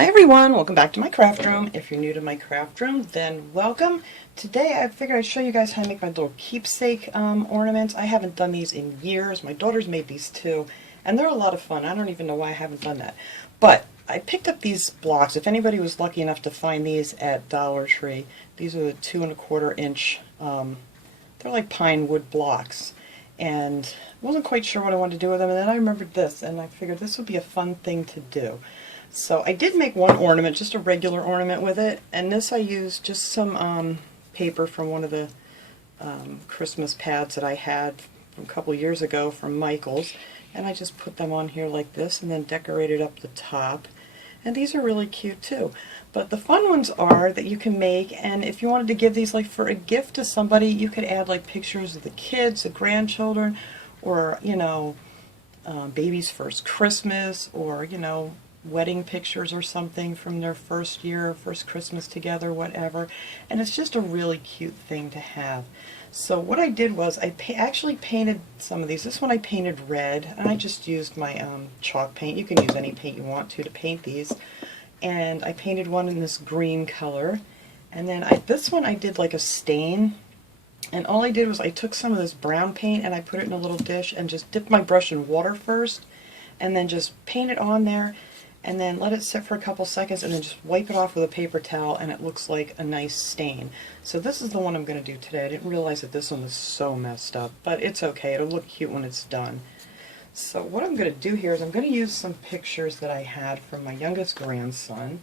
Hi everyone, welcome back to my craft room. If you're new to my craft room, then welcome. Today I figured I'd show you guys how to make my little keepsake ornaments. I haven't done these in years. My daughter's made these too, and they're a lot of fun. I don't even know why I haven't done that. But I picked up these blocks. If anybody was lucky enough to find these at Dollar Tree, these are the 2¼ inch, they're like pine wood blocks. And I wasn't quite sure what I wanted to do with them, and then I remembered this, and I figured this would be a fun thing to do. So I did make one ornament, just a regular ornament with it, and this I used just some paper from one of the Christmas pads that I had from a couple years ago from Michael's, and I just put them on here like this and then decorated up the top. And these are really cute too. But the fun ones are that you can make, and if you wanted to give these like for a gift to somebody, you could add like pictures of the kids, the grandchildren, or baby's first Christmas, or wedding pictures or something from their first year, first Christmas together, whatever. And it's just a really cute thing to have. So what I did was I actually painted some of these. This one I painted red, and I just used my chalk paint. You can use any paint you want to paint these. And I painted one in this green color. And then this one I did like a stain. And all I did was I took some of this brown paint and I put it in a little dish and just dipped my brush in water first, and then just paint it on there, and then let it sit for a couple seconds, and then just wipe it off with a paper towel, and it looks like a nice stain. So this is the one I'm going to do today. I didn't realize that this one was so messed up, but it's okay. It'll look cute when it's done. So what I'm going to do here is I'm going to use some pictures that I had from my youngest grandson,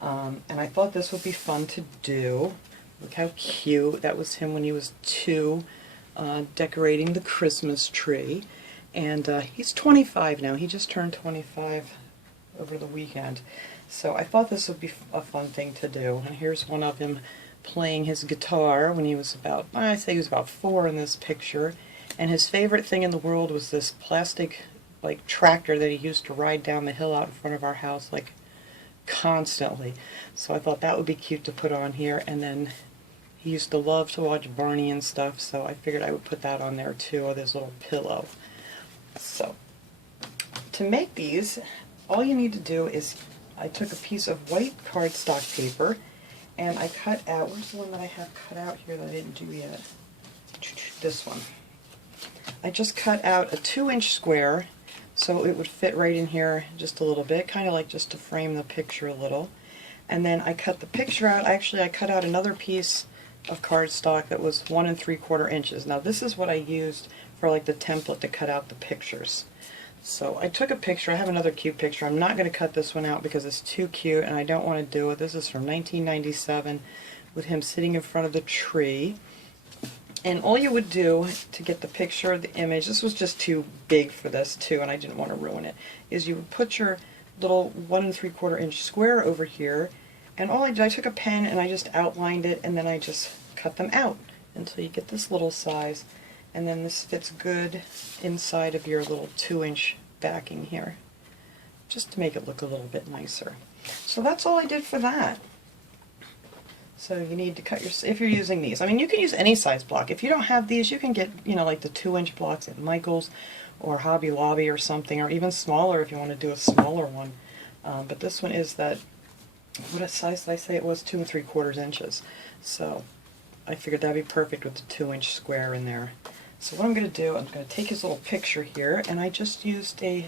and I thought this would be fun to do. Look how cute. That was him when he was 2, decorating the Christmas tree. And he's 25 now. He just turned 25 over the weekend. So I thought this would be a fun thing to do. And here's one of him playing his guitar when he was about, I say he was about 4 in this picture. And his favorite thing in the world was this plastic like tractor that he used to ride down the hill out in front of our house like constantly. So I thought that would be cute to put on here. And then he used to love to watch Barney and stuff, so I figured I would put that on there too, or this little pillow. So to make these, all you need to do is, I took a piece of white cardstock paper and I cut out, where's the one that I have cut out here that I didn't do yet? This one. I just cut out a 2-inch square so it would fit right in here just a little bit, kind of like just to frame the picture a little. And then I cut the picture out. Actually, I cut out another piece of cardstock that was 1 3/4 inches. Now this is what I used for like the template to cut out the pictures. So I took a picture. I have another cute picture. I'm not going to cut this one out because it's too cute and I don't want to do it. This is from 1997 with him sitting in front of the tree. And all you would do to get the picture, the image, this was just too big for this too and I didn't want to ruin it, is you would put your little 1 3/4 inch square over here, and all I did, I took a pen and I just outlined it, and then I just cut them out until you get this little size. And then this fits good inside of your little 2-inch backing here, just to make it look a little bit nicer. So that's all I did for that. So you need to cut your, if you're using these, I mean you can use any size block. If you don't have these, you can get, like the 2-inch blocks at Michael's or Hobby Lobby or something, or even smaller if you want to do a smaller one. But this one is that, what size did I say it was? 2 3/4 inches. So I figured that'd be perfect with the 2-inch square in there. So what I'm going to do, I'm going to take his little picture here, and I just used a,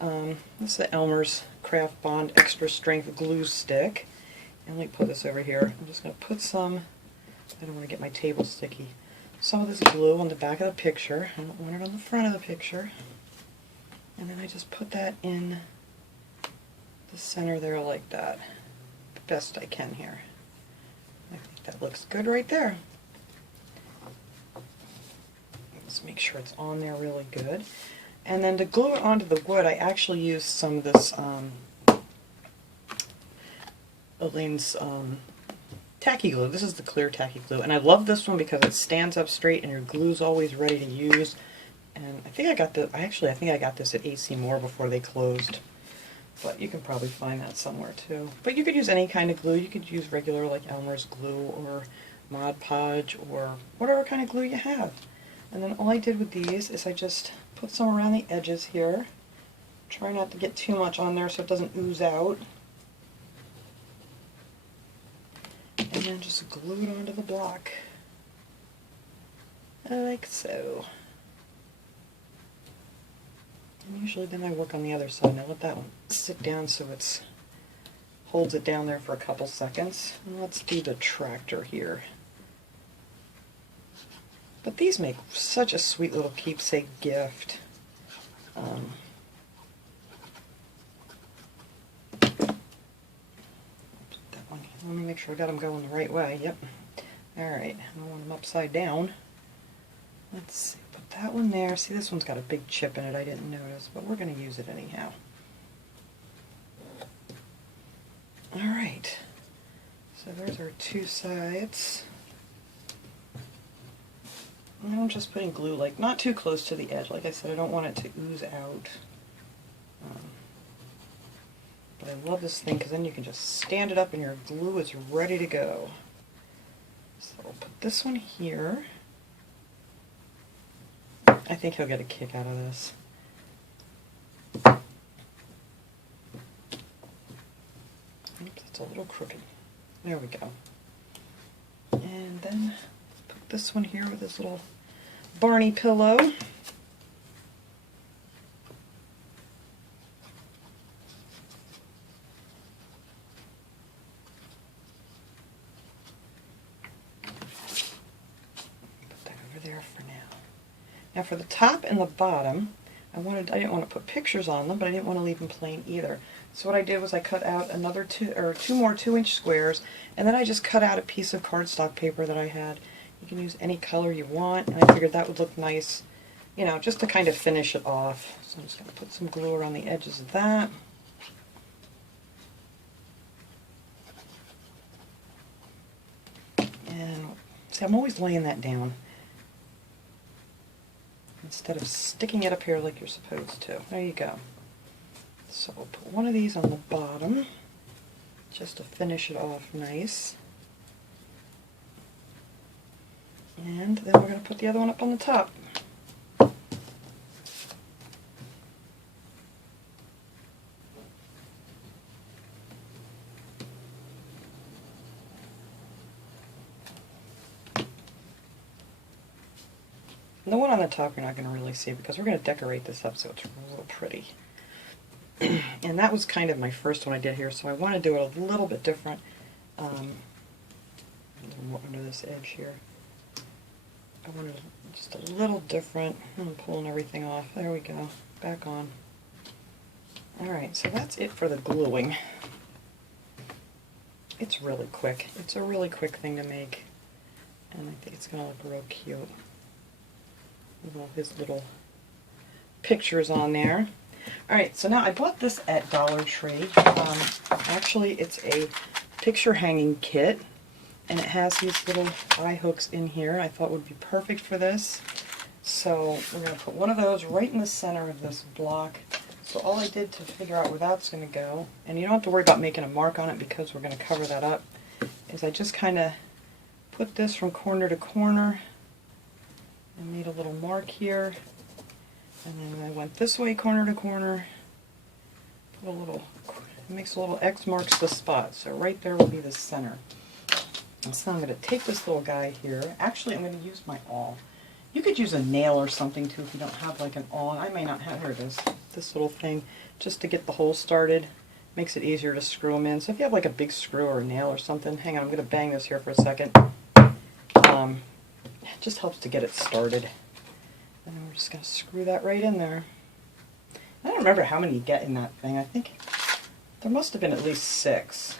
this is the Elmer's Craft Bond Extra Strength Glue Stick. And let me put this over here. I'm just going to put some, I don't want to get my table sticky, some of this glue on the back of the picture. I don't want it on the front of the picture. And then I just put that in the center there like that, the best I can here. I think that looks good right there. Let's make sure it's on there really good. And then to glue it onto the wood, I actually used some of this Elaine's tacky glue. This is the clear tacky glue, and I love this one because it stands up straight and your glue's always ready to use. And I think I got I think I got this at AC Moore before they closed, but you can probably find that somewhere too. But you could use any kind of glue. You could use regular like Elmer's glue or Mod Podge or whatever kind of glue you have. And then all I did with these is I just put some around the edges here. Try not to get too much on there so it doesn't ooze out. And then just glue it onto the block. Like so. And usually then I work on the other side, and I let that one sit down so it's holds it down there for a couple seconds. And let's do the tractor here. But these make such a sweet little keepsake gift. That one. Let me make sure I got them going the right way. Yep. Alright, I don't want them upside down. Let's see, put that one there. See, this one's got a big chip in it I didn't notice, but we're going to use it anyhow. Alright, so there's our two sides. And I'm just putting glue, like, not too close to the edge. Like I said, I don't want it to ooze out. But I love this thing because then you can just stand it up and your glue is ready to go. So we'll put this one here. I think he'll get a kick out of this. Oops, it's a little crooked. There we go. And then put this one here with this little Barney pillow. Put that over there for now. Now for the top and the bottom, I didn't want to put pictures on them, but I didn't want to leave them plain either. So what I did was I cut out another two more 2-inch squares, and then I just cut out a piece of cardstock paper that I had. You can use any color you want, and I figured that would look nice, you know, just to kind of finish it off. So I'm just going to put some glue around the edges of that. And see, I'm always laying that down instead of sticking it up here like you're supposed to. There you go. So we'll put one of these on the bottom just to finish it off nice. And then we're going to put the other one up on the top. And the one on the top you're not going to really see because we're going to decorate this up so it's real pretty. And that was kind of my first one I did here, so I want to do it a little bit different. Under this edge here. I wanted just a little different. I'm pulling everything off. There we go. Back on. Alright, so that's it for the gluing. It's really quick. It's a really quick thing to make. And I think it's going to look real cute. With all his little pictures on there. Alright, so now I bought this at Dollar Tree. Actually, it's a picture hanging kit. And it has these little eye hooks in here. I thought would be perfect for this. So we're going to put one of those right in the center of this block. So all I did to figure out where that's going to go, and you don't have to worry about making a mark on it because we're going to cover that up, is I just kind of put this from corner to corner and made a little mark here. And then I went this way corner to corner, put a little, it makes a little X marks the spot. So right there will be the center. And so I'm going to take this little guy here. Actually, I'm going to use my awl. You could use a nail or something too if you don't have like an awl. I may not have, here it is, this little thing, just to get the hole started. Makes it easier to screw them in. So if you have like a big screw or a nail or something, hang on, I'm going to bang this here for a second. It just helps to get it started. And then we're just going to screw that right in there. I don't remember how many you get in that thing. I think there must have been at least 6.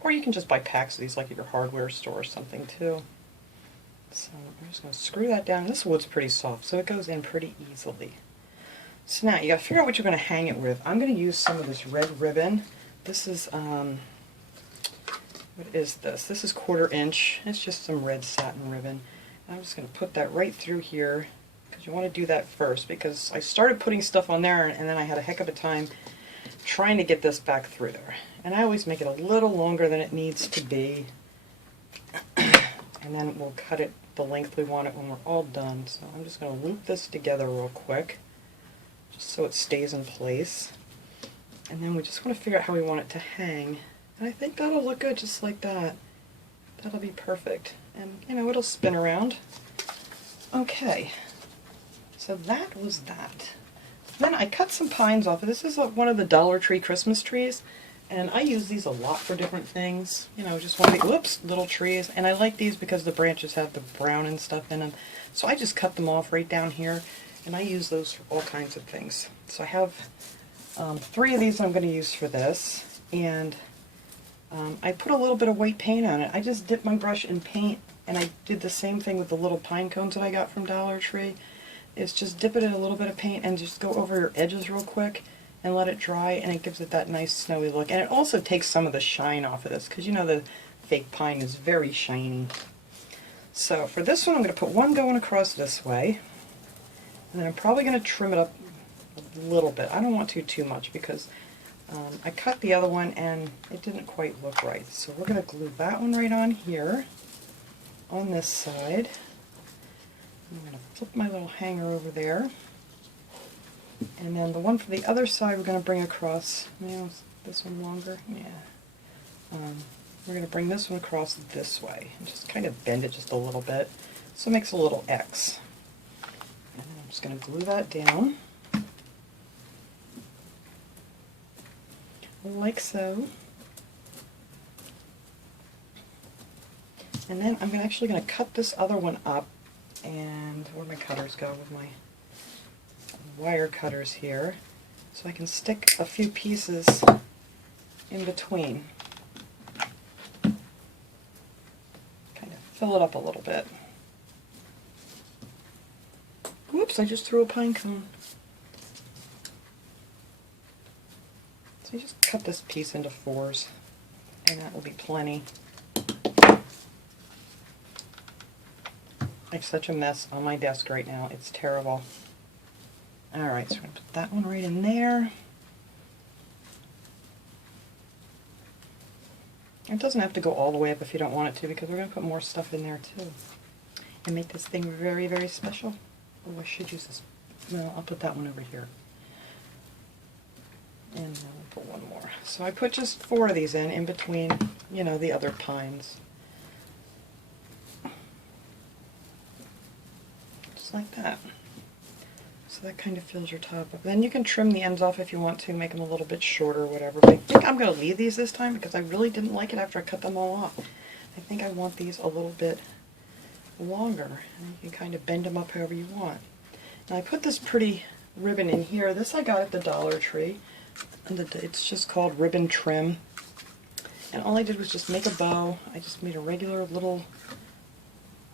Or you can just buy packs of these like at your hardware store or something too. So I'm just going to screw that down. This wood's pretty soft, so it goes in pretty easily. So now you got to figure out what you're going to hang it with. I'm going to use some of this red ribbon. This is, what is this? This is 1/4 inch. It's just some red satin ribbon. And I'm just going to put that right through here because you want to do that first because I started putting stuff on there and then I had a heck of a time trying to get this back through there. And I always make it a little longer than it needs to be. And then we'll cut it the length we want it when we're all done. So I'm just going to loop this together real quick, just so it stays in place. And then we just want to figure out how we want it to hang. And I think that'll look good just like that. That'll be perfect. And, you know, it'll spin around. Okay, so that was that. Then I cut some pines off. This is one of the Dollar Tree Christmas trees, and I use these a lot for different things. You know, just one of the, whoops, little trees. And I like these because the branches have the brown and stuff in them. So I just cut them off right down here, and I use those for all kinds of things. So I have 3 of these I'm going to use for this, and I put a little bit of white paint on it. I just dipped my brush in paint, and I did the same thing with the little pine cones that I got from Dollar Tree. Is just dip it in a little bit of paint and just go over your edges real quick and let it dry, and it gives it that nice snowy look. And it also takes some of the shine off of this, because you know the fake pine is very shiny. So for this one I'm going to put one going across this way, and then I'm probably going to trim it up a little bit. I don't want to too much because I cut the other one and it didn't quite look right. So we're going to glue that one right on here on this side. I'm going to flip my little hanger over there. And then the one for the other side we're going to bring across. You know, is this one longer? Yeah. We're going to bring this one across this way and just kind of bend it just a little bit so it makes a little X. And then I'm just going to glue that down like so. And then I'm actually going to cut this other one up. And where my cutters go with my wire cutters here, so I can stick a few pieces in between. Kind of fill it up a little bit. Whoops, I just threw a pine cone. So you just cut this piece into 4s, and that will be plenty. I have such a mess on my desk right now. It's terrible. Alright, so we're going to put that one right in there. It doesn't have to go all the way up if you don't want it to, because we're going to put more stuff in there too. And make this thing very, very special. Oh, I should use this. No, I'll put that one over here. And then I'll put one more. So I put just 4 of these in between, you know, the other pines. Like that. So that kind of fills your top up. Then you can trim the ends off if you want to, make them a little bit shorter or whatever. But I think I'm going to leave these this time because I really didn't like it after I cut them all off. I think I want these a little bit longer. And you can kind of bend them up however you want. Now I put this pretty ribbon in here. This I got at the Dollar Tree. And it's just called ribbon trim. And all I did was just make a bow. I just made a regular little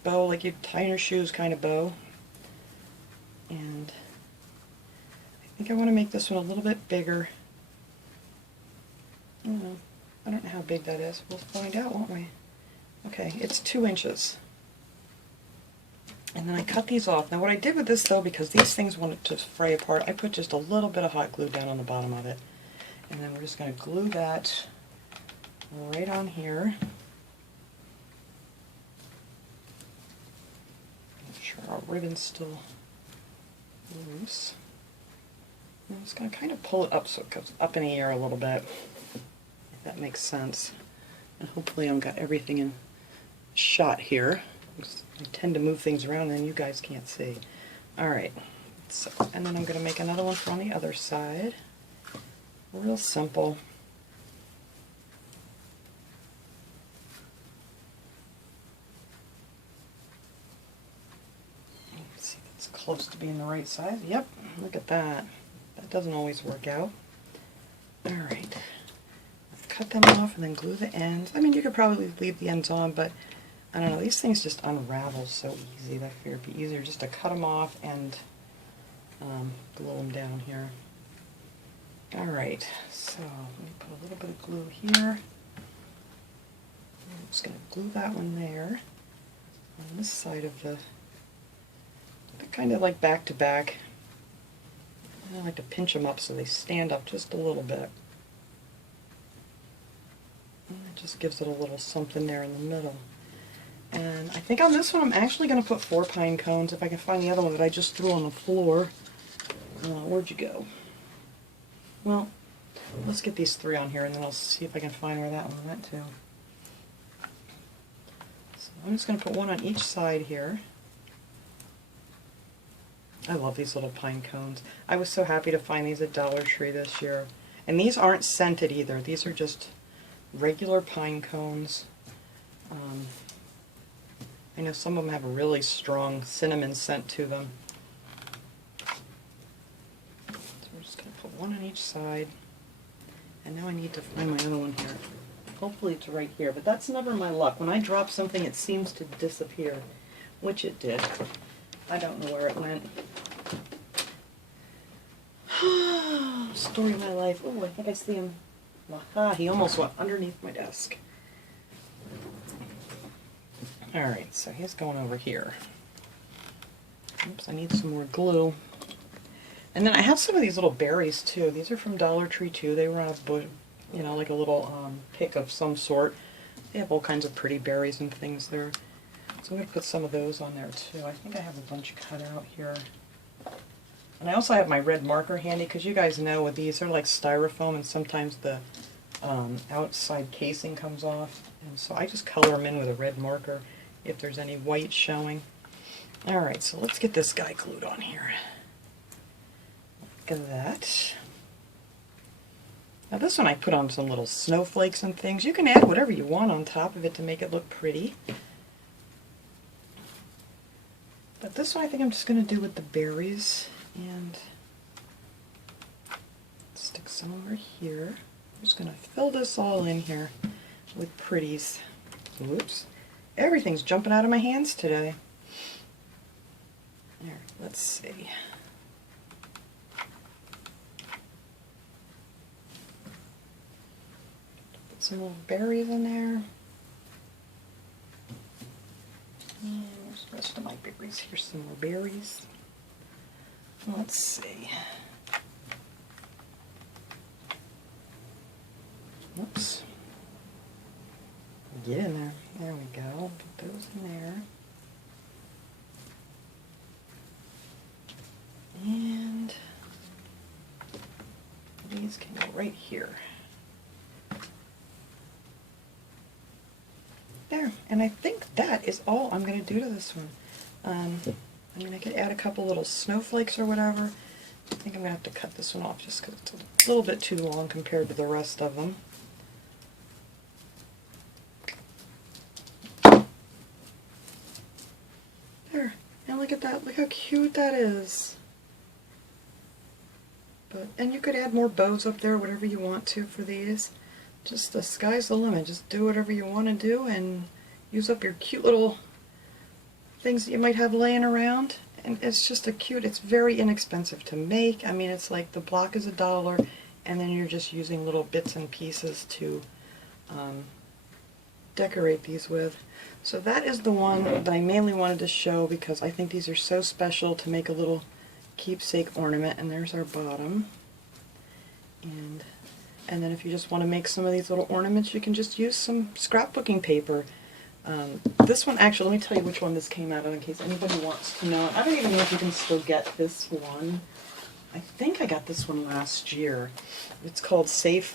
bow, like you'd tie in your shoes kind of bow. And I think I want to make this one a little bit bigger. I don't know how big that is. We'll find out, won't we? Okay, it's 2 inches. And then I cut these off. Now what I did with this though, because these things wanted to fray apart, I put just a little bit of hot glue down on the bottom of it. And then we're just going to glue that right on here. Make sure our ribbon's still loose. I'm just going to kind of pull it up so it goes up in the air a little bit, if that makes sense. And hopefully I've got everything in shot here. I tend to move things around and you guys can't see. Alright, so, and then I'm going to make another one for on the other side. Real simple. Let's see if it's close to being the right size. Yep, look at that. That doesn't always work out. Alright, cut them off and then glue the ends. I mean, you could probably leave the ends on, but I don't know, these things just unravel so easy that I figure it'd be easier just to cut them off and glue them down here. Alright, so let me put a little bit of glue here. I'm just going to glue that one there on this side of the, kind of like back to back. I like to pinch them up so they stand up just a little bit. And it just gives it a little something there in the middle. And I think on this one I'm actually going to put 4 pine cones if I can find the other one that I just threw on the floor. Where'd you go? Well, Let's get these 3 on here and then I'll see if I can find where that one went to. So I'm just going to put one on each side here. I love these little pine cones. I was so happy to find these at Dollar Tree this year. And these aren't scented either. These are just regular pine cones. I know some of them have a really strong cinnamon scent to them. So we're just going to put one on each side. And now I need to find my other one here. Hopefully it's right here, but that's never my luck. When I drop something, it seems to disappear, which it did. I don't know where it went. Story of my life. Oh, I think I see him. Aha, he almost went underneath my desk. Alright, so he's going over here. Oops, I need some more glue. And then I have some of these little berries too. These are from Dollar Tree too. They were on a bush, you know, like a little pick of some sort. They have all kinds of pretty berries and things there. So I'm going to put some of those on there too. I think I have a bunch cut out here. And I also have my red marker handy because you guys know with these, they're like styrofoam and sometimes the outside casing comes off. And so I just color them in with a red marker if there's any white showing. Alright, so let's get this guy glued on here. Look at that. Now this one I put on some little snowflakes and things. You can add whatever you want on top of it to make it look pretty. But this one I think I'm just going to do with the berries and stick some over here. I'm just going to fill this all in here with pretties. Whoops. Everything's jumping out of my hands today. There, let's see. Put some little berries in there. And where's the rest of my berries? Here's some more berries. Let's see. Oops. Get in there. There we go. Put those in there. And these can go right here. There. And I think that is all I'm going to do to this one. I mean, I could add a couple little snowflakes or whatever. I think I'm going to have to cut this one off just because it's a little bit too long compared to the rest of them. There. And look at that. Look how cute that is. And you could add more bows up there, whatever you want to for these. Just the sky's the limit. Just do whatever you want to do and use up your cute little things that you might have laying around. And it's just a cute, it's very inexpensive to make. I mean, it's like the block is $1 and then you're just using little bits and pieces to decorate these with. So that is the one that I mainly wanted to show because I think these are so special to make a little keepsake ornament. And there's our bottom. And then if you just want to make some of these little ornaments, you can just use some scrapbooking paper. This one, actually, let me tell you which one this came out of in case anybody wants to know. I don't even know if you can still get this one. I think I got this one last year. It's called Safe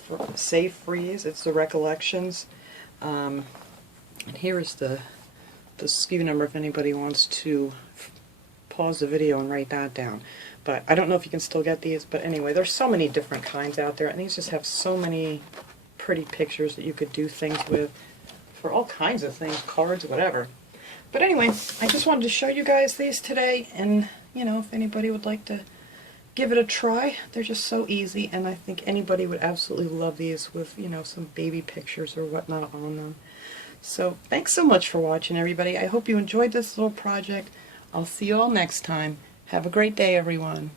Freeze. It's the Recollections. And here is the SKU number if anybody wants to pause the video and write that down. But I don't know if you can still get these, but anyway, there's so many different kinds out there, and these just have so many pretty pictures that you could do things with for all kinds of things, cards, whatever. But anyway, I just wanted to show you guys these today, and you know, if anybody would like to give it a try, they're just so easy, and I think anybody would absolutely love these with, you know, some baby pictures or whatnot on them. So thanks so much for watching, everybody. I hope you enjoyed this little project. I'll see you all next time. Have a great day, everyone.